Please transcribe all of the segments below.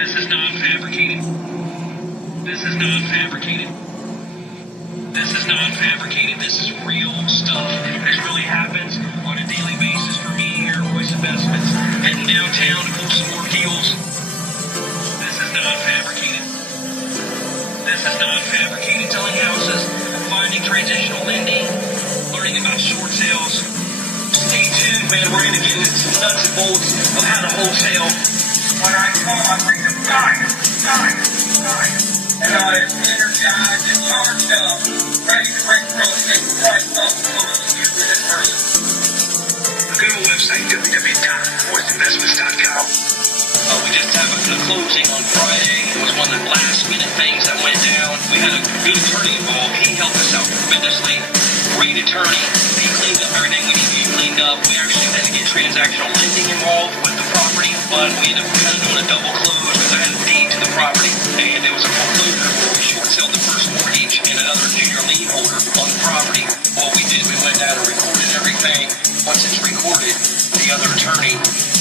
This is not fabricated. This is not fabricated. This is not fabricated. This is real stuff. This really happens on a daily basis for me here at Royce Investments. Heading downtown to pull some more deals. This is not fabricated. This is not fabricated. Selling houses, finding transitional lending, learning about short sales. Stay tuned, man. We're going to get into some nuts and bolts of how to wholesale. When I come, I bring the guy. And I am energized and charged up, ready to break real estate right up close to this person. Go to our website, www.royceinvestments.com. We just have a closing on Friday. It was one of the last minute things that went down. We had a good attorney involved. He helped us out tremendously. Great attorney. He cleaned up everything we needed to be cleaned up. We actually had to get transactional lending involved with the property, but we ended up kind of doing a double close because I had a deed to the property, and there was a foreclosure where we short sold the first mortgage and another junior lien holder on the property. What we did, we went down and recorded everything. Once it's recorded, the other attorney,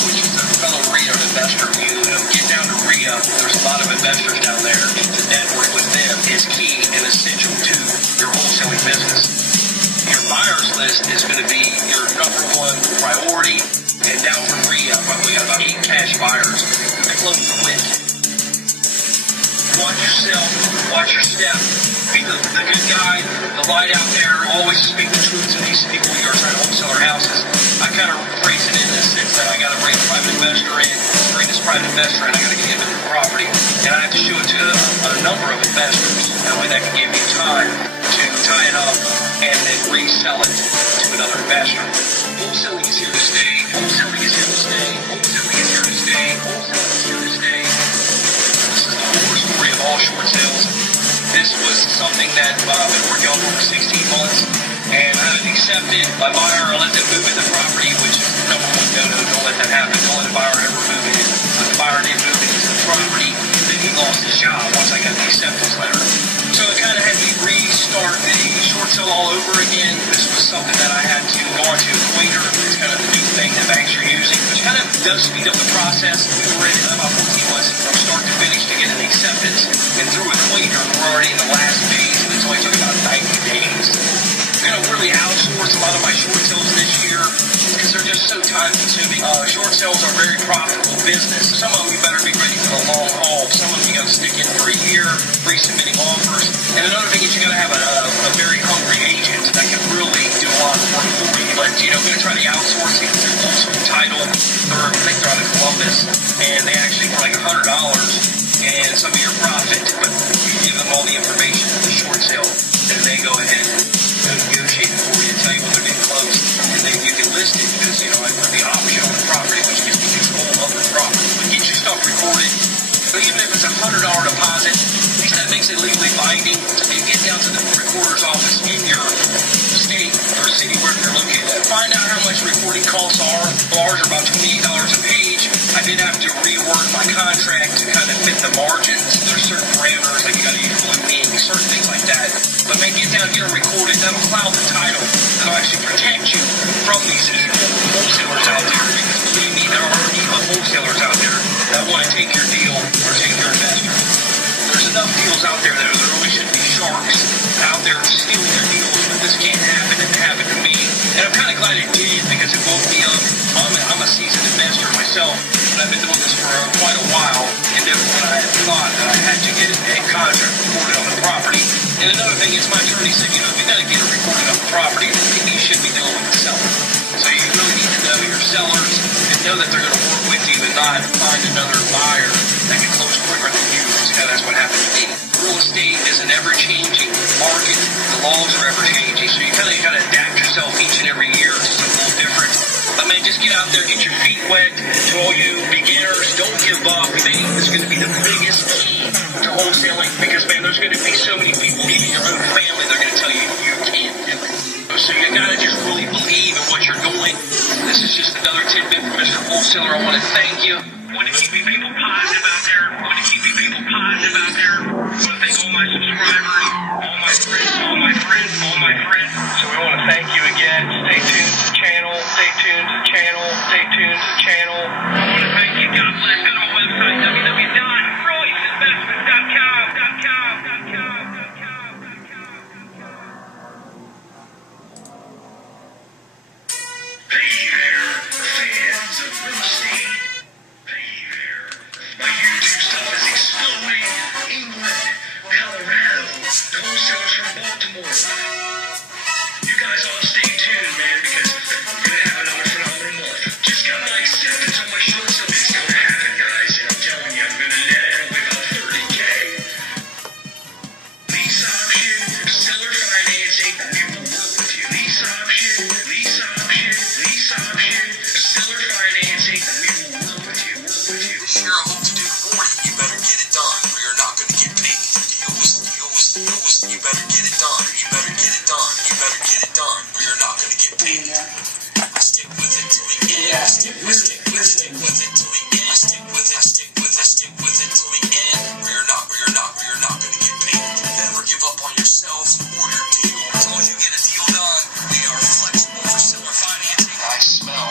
which is a fellow RIA investor, you get down to RIA, there's a lot of investors down there. To network with them is key and essential to your wholesaling business. Your buyers list is going to be your number one priority. And down from RIA, we got about 8 cash buyers that close quick. Watch yourself, watch your step. Be the good guy, the light out there. Always speak the truth to these people who are trying to wholesale their houses. I kind of phrase it in the sense that I got to bring a private investor in. Bring this private investor in, I got to give him the property. And I have to show it to a number of investors. That way that can give me time to tie it up and then resell it to another investor. Wholesaling is here to stay. Wholesaling is here to stay. Wholesaling is here to stay. Wholesaling is here to stay. This is the horror story of all short sales. This was something that I've been working on for 16 months, and I haven't accepted my buyer or let them move in the property, which is number one no-no. Don't let that happen. Don't let a buyer ever move in. But the buyer did move into the property, then he lost his job once I got the acceptance letter. So it kind of had me restart the short sale all over again. This was something that I had to go onto Equator. It's kind of the new thing that banks are using, which kind of does speed up the process. We were in about 14 months from start to finish to get an acceptance. And through Equator, we're already in the last phase, and it's only took about 90 days. I'm going to really outsource a lot of my short sales this year because they're just so time consuming. Short sales are very profitable business. Some of them you better be ready for the long haul. Some of them you got to stick in for a year, resubmitting offers. And another thing is you got to have a very hungry agent that can really do a lot of work for you. But, I'm going to try the outsourcing through also Title. I think they're out of Columbus, and they actually for like $100 and some of your profit. But you give them all the information for the short sale, and they go ahead and negotiate for you, tell you when they're getting close, and then you can list it because, I put the option on the property, which gives me control of the property. But get your stuff recorded. But even if it's a $100 deposit, at least that makes it legally binding. And get down to the recorder's office in your state or city where you're located at. Find out how much recording costs are. Ours are about $28 a page. I did have to rework my contract to kind of fit the margins. There's certain parameters, like you got to use blue ink, certain things like that. But man, get down, get it recorded. That'll cloud the title. That'll actually protect you from these evil wholesalers out there. Because believe me, there are evil wholesalers out there that want to take your deal or take your investor. There's enough deals out there that there always should be sharks out there stealing your deals, but this can't happen. It happened to me. And I'm kind of glad it did because it woke me up. I'm a seasoned investor myself, but I've been doing this for quite a while. And then when I had thought that I had to get a contract recorded on the property. And another thing is my attorney said, if you got to get it recorded on the property, then maybe you should be dealing with the seller. So you really need to know your sellers and know that they're going to work with you and not find another buyer that can close quicker than you. So that's what happened to me. Real estate is an ever-changing market. The laws are ever-changing. So you kind of got to adapt yourself each and every year to something a little different. But man, just get out there, get your feet wet, Baltimore. You guys all stay tuned, man, because we're gonna have another phenomenal month. Just got my acceptance on my short sale. It's gonna happen, guys, and I'm telling you, I'm gonna net anyway about 30K. Lease option, seller financing, we will work with you. Lease option, seller financing, we will work with you. This year I hope to do 40. You better get it done, or you're not gonna get paid. Deals. You better get it done. You better get it done. You better get it done, or you're not gonna get paid. Stick with it till the end. Stick with it till the end. Stick with it till the end, or you're not gonna get paid. Never give up on yourself or your deal. As long as you get a deal done, we are flexible for seller financing. I smell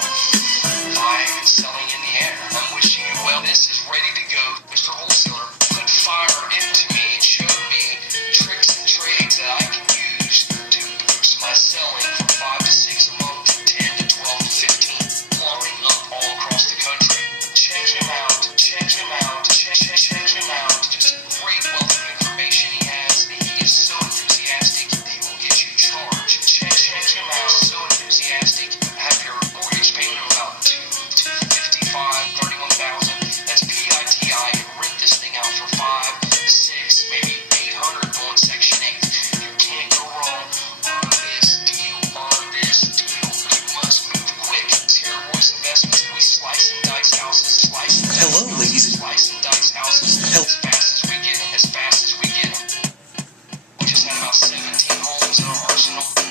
buying and selling in the air. I'm wishing you well. This is ready to go. Mr. Wholesaler put fire into me and showed me tricks and trades that I can use to boost my selling from 5 to 6 a month to 10 to 12 to 15, blowing up all across the country. Check him out. Check him out. Check him out. Just a great wealth of information he has. He is so enthusiastic. He will get you charged. Check him out. So enthusiastic. Have your mortgage payment of about $255, $31,000. That's PITI, and rent this thing out for 5, 6, maybe 800 on Section 8. You can't go wrong on this deal. You must move quick. It's here at Royce Investments. We slice and dice houses. Hello, ladies. Slice and dice houses as fast as we get them. We just had about 17 homes in our arsenal.